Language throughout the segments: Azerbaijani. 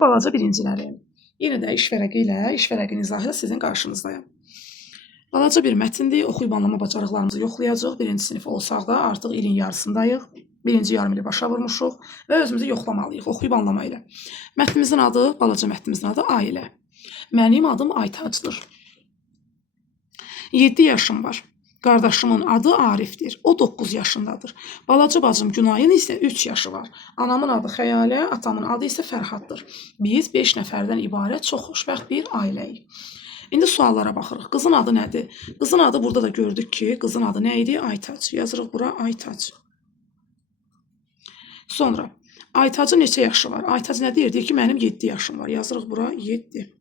Balaca birinciləri. Yenə də iş vərəqi ilə, iş vərəqinin izahı ilə sizin qarşınızdayım. Balaca bir mətindir, oxuyub anlama bacarıqlarımızı yoxlayacaq. Birinci sinif olsaq da artıq ilin yarısındayıq. Birinci yarım ili başa vurmuşuq və özümüzü yoxlamalıyıq, oxuyub anlama ilə. Mətnimizin adı, balaca mətnimizin adı Ailə. Mənim adım Aytacdır. 7 yaşım var. Qardaşımın adı Arifdir. O 9 yaşındadır. Balaca bacım Günayın isə 3 yaşı var. Anamın adı Xəyalə, atamın adı isə Fərhaddır. Biz 5 nəfərdən ibarət çox xoşbəxt bir ailəyik. İndi suallara baxırıq. Qızın adı nədir? Qızın adı burada da gördük ki, qızın adı nə idi? Aytac. Yazırıq bura Aytac. Sonra Aytacın neçə yaşı var? Aytac nə deyir? Deyir ki, mənim 7 yaşım var. Yazırıq bura 7.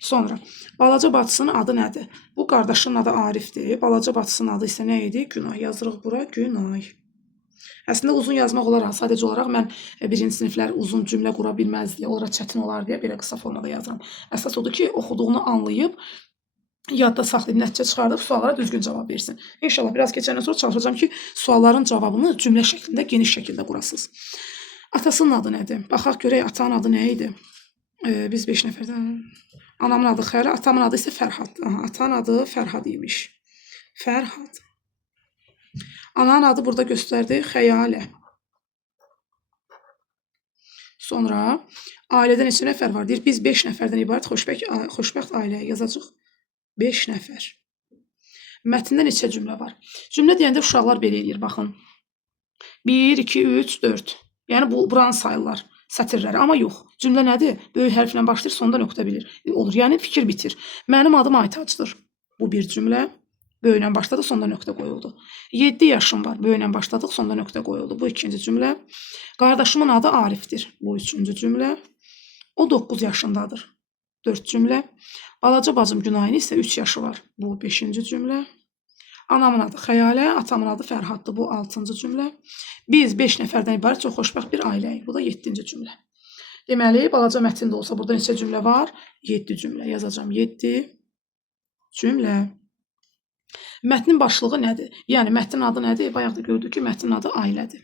Sonra balaca bacısının adı nədir? Bu qardaşının adı Arifdir. Balaca bacısının adı isə nə idi? Günay. Yazırıq bura Günay. Əslində uzun yazmaq olar, sadəcə olaraq mən birinci siniflər uzun cümlə qura bilməzdi, onlara çətin olar deyə belə qısa formada yazıram. Əsas odur ki, oxuduğunu anlayıb, yadda saxlayıb, nəticə çıxardıb suallara düzgün cavab versin. İnşallah biraz keçəndən sonra çalışacağım ki, sualların cavabını cümlə şəklində, geniş şəkildə qurasınız. Atasının adı nədir? Baxaq görək, atanın adı nə idi? Biz 5 nəfərdən. Anamın adı Xəyalə, atamın adı isə Fərhad. Atanın adı Fərhad imiş. Fərhad. Ananın adı burada göstərdi, Xəyalə. Sonra ailədə neçə nəfər var? Deyir, biz 5 nəfərdən ibarət xoşbəxt ailəyə yazacaq. 5 nəfər. Mətndə neçə cümlə var? Cümlə deyəndə uşaqlar belə eləyir, baxın. 1, 2, 3, 4. Yəni buranı sayırlar, sətirləri. Amma yox, cümlə nədir? Böyük hərflə başlayır, sonda nöqtə bilir. Olur, yəni fikir bitir. Mənim adım Aytacdır. Bu bir cümlə. Böyüklə başladıq, sonda nöqtə qoyuldu. 7 yaşım var. Böyüklə başladıq, sonda nöqtə qoyuldu. Bu ikinci cümlə. Qardaşımın adı Arifdir. Bu üçüncü cümlə. O 9 yaşındadır. 4 cümlə. Balaca bacım Günayın isə 3 yaşı var. Bu 5-ci cümlə. Anamın adı Xəyalə, atamın adı Fərhaddır. Bu 6-cı cümlə. Biz 5 nəfərdən ibarət çox xoşbəxt bir ailəyik. Bu da 7-ci cümlə. Deməli, balaca mətndə olsa burada neçə cümlə var? 7 cümlə. Yazacağım 7 cümlə. Mətnin başlığı nədir? Yəni, mətnin adı nədir? Bayaq da gördük ki, mətnin adı ailədir.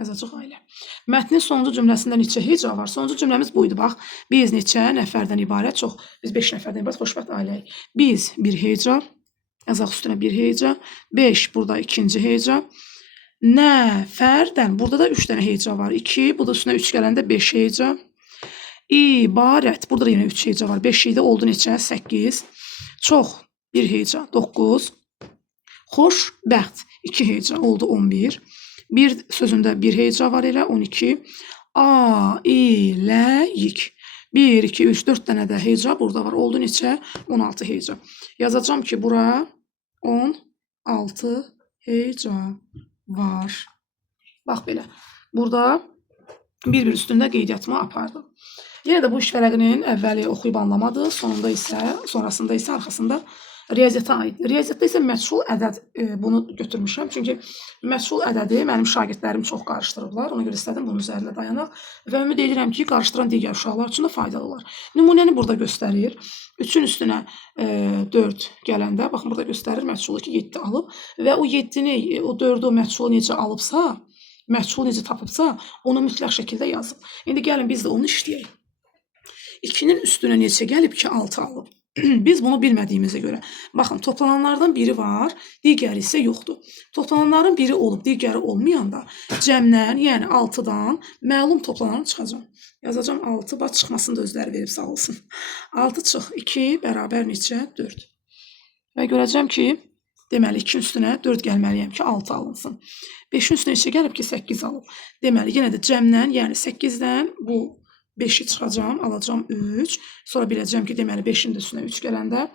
Yazacaq ailə. Mətnin sonuncu cümləsində neçə heca var? Sonuncu cümləmiz buydu, bax. Biz neçə nəfərdən ibarət çox, biz 5 nəfərdən ibarət xoşbəxt ailəyik. Biz bir heca, yazaq üstünə bir heca, 5 burada ikinci heca, nəfərdən, burada da 3 dənə heca var. 2, bu da üstünə 3 gələndə 5 heca, ibarət, burada da yenə 3 heca var. 5 idi, oldu neçə? 8, çox, 1 heca, 9, xoşbəxt, 2 heca, oldu 11, bir sözündə 1 heca var elə, 12, ailəyik, 1, 2, 3, 4 dənə də heca burada var, oldu neçə? 16 heca. Yazacağım ki, bura 16 heca var. Bax belə, burada bir-bir üstündə qeydiyyatımı apardım. Yenə də bu iş vərəqinin əvvəli oxuyub anlamadır, sonrasında isə arxasında riyaziyyata aid. Riyaziyyatda isə məchul ədəd bunu götürmüşəm. Çünki məchul ədədi mənim şagirdlərim çox qarışdırıblar. Ona görə istədim bunun üzərində dayanaq. Və ümid edirəm ki, qarışdıran digər uşaqlar üçün də faydalı olar. Nümunəni burada göstərir. 3-ün üstünə 4 gələndə, baxın burada göstərir məchulu ki, 7 alıb. Və o 7-ni, o 4-ü o məchulu necə alıbsa, məchulu necə tapıbsa, onu mütləq şəkildə yazıb. İndi gəlin biz də onu işləyək. 2-nin üstünə neçə gəlib ki, 6 alıb. Biz bunu bilmədiyimizə görə. Baxın, toplananlardan biri var, digəri isə yoxdur. Toplananların biri olub, digəri olmayanda cəmdən, yəni 6-dan məlum toplananı çıxacam. Yazacam 6, bax çıxmasını da özləri verib sağ olsun. 6 çıx, 2 bərabər neçə? 4. Və görəcəm ki, deməli 2-nin üstünə 4 gəlməliyəm ki, 6 alınsın. 5-in üstünə neçə gəlib ki, 8 alıb. Deməli, yenə də cəmdən, yəni 8-dən bu 5-i çıxacam, alacam 3. Sonra biləcəm ki, deməli 5-in də üstünə 3 gələndə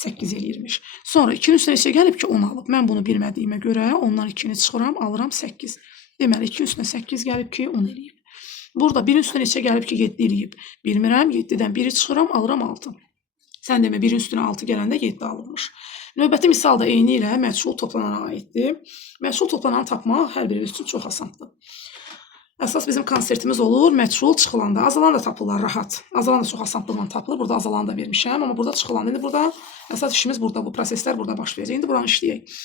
8 eləyirmiş. Sonra 2-nin üstünə neçə gəlib ki, 10 alıb. Mən bunu bilmədiyimə görə ondan 2-ni çıxıram, alıram 8. Deməli 2-nin üstünə 8 gəlib ki, 10 eləyib. Burada 1-in üstünə neçə gəlib ki, 7 eləyib. Bilmirəm, 7-dən 1-i çıxıram, alıram 6. Sən demə 1-in üstünə 6 gələndə 7 alınmış. Növbəti misal da eyni ilə məchul toplanana aiddir. Məchul toplananı tapmaq hər birimiz üçün çox asandır. Əsas bizim konsertimiz olur, məchul çıxılanda. Azalan da tapırlar rahat. Azalan da çox asanlıqla tapılır. Burada azalanı da vermişəm, amma burada çıxılanda. İndi burada əsas işimiz burada, bu proseslər burada baş verəcək. İndi buranı işləyək.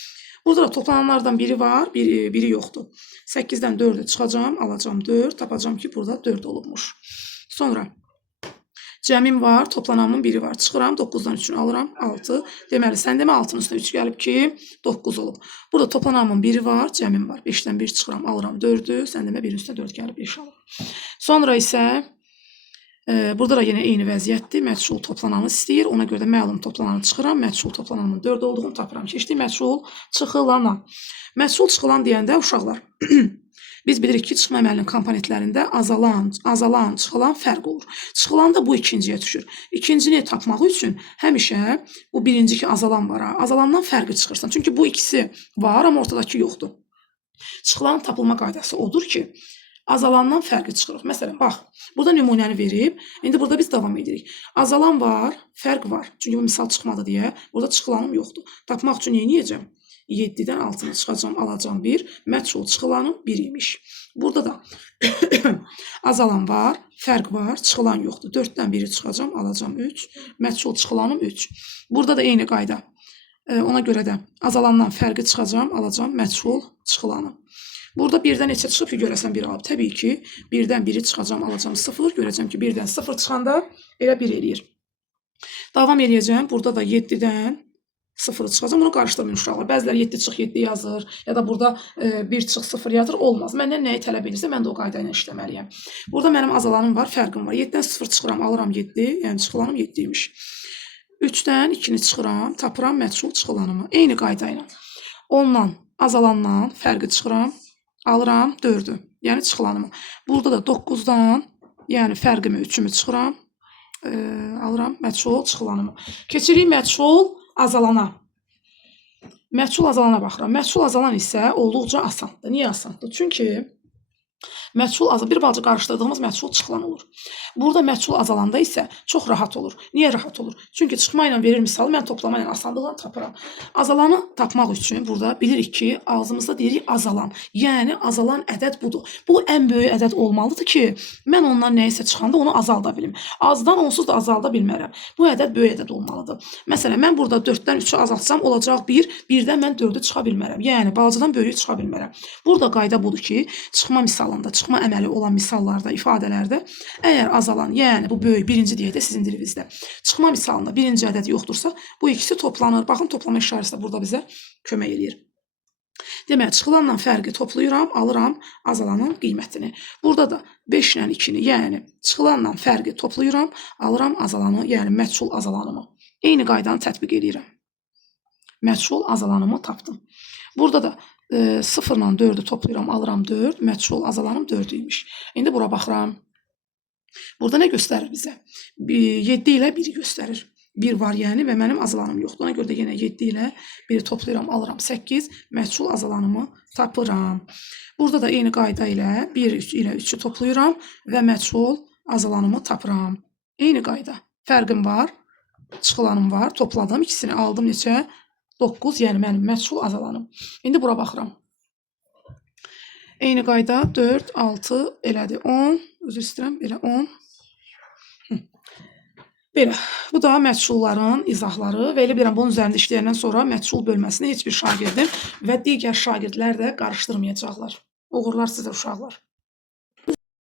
Burada da toplananlardan biri var, biri yoxdur. 8-dən 4-ü çıxacam, alacam 4, tapacam ki, burada 4 olubmuş. Sonra cəmim var, toplananın biri var. Çıxıram, 9-dan 3-ünü alıram, 6. Deməli, sən demə 6-nın üstünə 3 gəlib ki, 9 olub. Burada toplananın biri var, cəmim var. 5-dən 1 çıxıram, alıram 4-ü. Sən demə 1-in üstünə 4 gəlib 5 alıb. Sonra isə burada da yenə eyni vəziyyətdir. Məchul toplananı istəyir. Ona görə də məlum toplananı çıxıram. Məchul toplananın 4 olduğunu tapıram. Keçdik məchul çıxılana. Məchul çıxılan deyəndə uşaqlar biz bilirik ki, çıxma əməlinin komponentlərində azalan, çıxılan fərq olur. Çıxılan da bu ikinciyə düşür. İkincini tapmaq üçün həmişə bu birinci ki, azalan var. Azalandan fərqi çıxırsan. Çünki bu ikisi var, amma ortadakı yoxdur. Çıxılanın tapılma qaydası odur ki, azalandan fərqi çıxırıq. Məsələn, bax, burada nümunəni verib, indi burada biz davam edirik. Azalan var, fərq var. Çünki bu misal çıxmadı deyə, burada çıxılanım yoxdur. Tapmaq üçün neyniyəcəm? 7-dən 6-nı çıxacam, alacam 1. Məchul çıxılanım 1 imiş. Burada da azalan var, fərq var, çıxılan yoxdur. 4-dən 1-i çıxacam, alacam 3. Məchul çıxılanım 3. Burada da eyni qayda. Ona görə də azalandan fərqi çıxacam, alacam məchul çıxılanım. Burada 1-dən neçə çıxıb ki, görəsən 1 alıb. Təbii ki, 1-dən 1-i çıxacam, alacam 0. Görəcəm ki, 1-dən 0 çıxanda elə 1 eləyir. Davam eləyəcəm. Burada da 7-dən 0 çıxacam. Bunu qarışdırmayın uşaqlar. Bəziləri 7 çıx 7 yazır ya da burada 1 çıx 0 yazır. Olmaz. Məndən nəyi tələb edirsə, mən də o qayda ilə işləməliyəm. Burada mənim azalanım var, fərqim var. 7-dən 0 çıxıram, alıram 7. Yəni çıxılanım 7 imiş. 3-dən 2-ni çıxıram, tapıram məchul çıxılanımı. Eyni qayda ilə. Ondan, azalandan fərqi çıxıram. Alıram 4-ü, yəni çıxılanımı. Burada da 9-dan, yəni fərqimi 3-ümü çıxıram. Alıram məchul çıxılanımı. Keçirik məchul azalana. Məchul azalana baxıram. Məchul azalan isə olduqca asandır. Niyə asandır? Çünki məchul bir balaca qarışdırdığımız məchul çıxılan olur. Burada məchul azalanda isə çox rahat olur. Niyə rahat olur? Çünki çıxma ilə verir misalı, mən toplama ilə asanlıqla tapıram. Azalanı tapmaq üçün burada bilirik ki, ağzımızda deyirik azalan. Yəni azalan ədəd budur. Bu ən böyük ədəd olmalıdır ki, mən ondan nəyisə çıxanda onu azalda bilim. Azdan onsuz da azalda bilmərəm. Bu ədəd böyük ədəd olmalıdır. Məsələn, mən burada 4-dən 3-ü azaltsam olacaq 1, 1-dən mən 4-ü çıxa bilmərəm. Yəni balacadan böyüyü çıxa bilmərəm. Burada qayda budur ki, çıxma misalında, çıxma əməli olan misallarda, ifadələrdə əgər azalan, yəni bu böyük birinci deyək də sizin dilinizdə çıxma misalında birinci ədəd yoxdursa, bu ikisi toplanır. Baxın, toplama işarəsi də burada bizə kömək eləyir. Deməli, çıxılanla fərqi toplayıram, alıram azalanın qiymətini. Burada da 5 ilə 2-ni, yəni çıxılanla fərqi toplayıram, alıram azalanı, yəni məchul azalanımı. Eyni qaydanı tətbiq edirəm. Məchul azalanımı tapdım. Burada da 0 ilə 4-ü toplayıram, alıram 4, məchul azalanım 4 imiş. İndi bura baxıram. Burada nə göstərir bizə? 7 ilə 1-i göstərir. 1 var yəni və mənim azalanım yoxdur. Ona görə də yenə 7 ilə 1-i toplayıram, alıram 8, məchul azalanımı tapıram. Burada da eyni qayda ilə 1 ilə 3-ü toplayıram və məchul azalanımı tapıram. Eyni qayda. Fərqim var, çıxılanım var, topladım, ikisini aldım neçə? 9, yəni mənim məchul azalanım. İndi bura baxıram. Eyni qayda 4, 6, elədir 10, özür istəyirəm, belə 10. Belə, bu da məchulların izahları və elə bilirəm bunun üzərində işləyəndən sonra məchul bölməsini heç bir şagirdim və digər şagirdlər də qarışdırmayacaqlar. Uğurlar sizə uşaqlar.